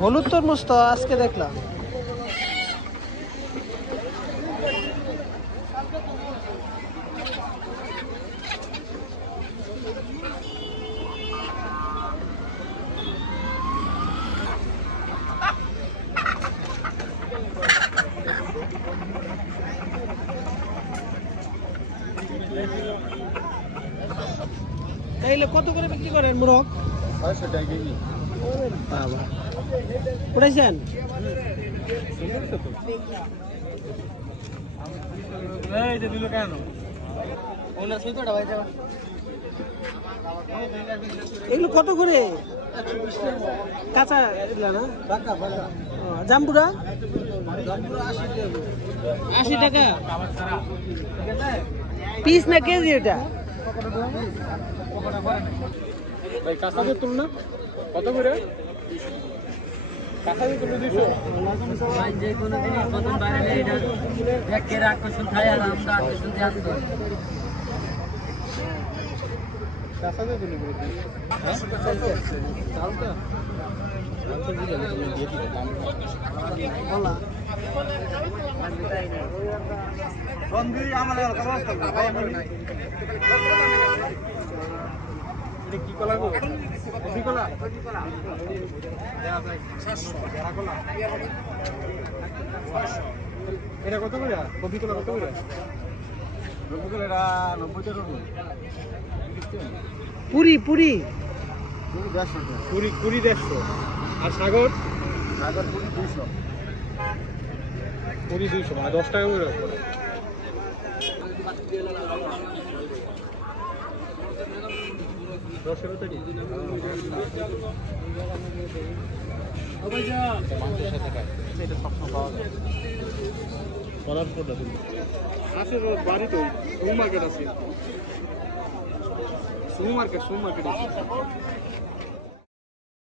হলুদ তরমুজ তো আজকে দেখলাম। তাইলে কত করে বিক্রি করেন মুরগ? 600 টাকা কেজি। বাবা উঠাইছেন? এই যে দিল কেন? ওনার সুতোটা ভাই যাও। এগুলো কত করে? কাঁচা এগুলা না? বাঁকা বাঁকা। জাম্বুরা জাম্বুরা 80 80 টাকা। টাকা পিস না কেজি এটা? ভাই কাঁচাদের তুলনা কত করে? কাঁচাদের তুলনা 200। ভাই যে কোনো জিনিস নতুন বাইরে এটা একের আকর্ষণ খাই আর আমরা আকর্ষণ দিয়ে আসবো। কাঁচাদের তুলনা করে দিই। হ্যাঁ চালটা চালটা দিয়ে দিতে দাম। বলা বন্ধু আমার অবস্থা ভাই আমার নাই। এটা কি কলা গো? কফি কলা? কফি কলা। দেয়া ভাই 700 এরা কলা। 500 এটা কত করে? কফি কলা কত করে? কফি কলা এরা 90 টাকা করে। পুরি পুরি পুরি 150 টাকা। পুরি 150 আর সাগর? সাগর পুরি 200। পুরি 200 মানে 10 টাকা করে। বাড়িতে মার্কেট আছে। Super market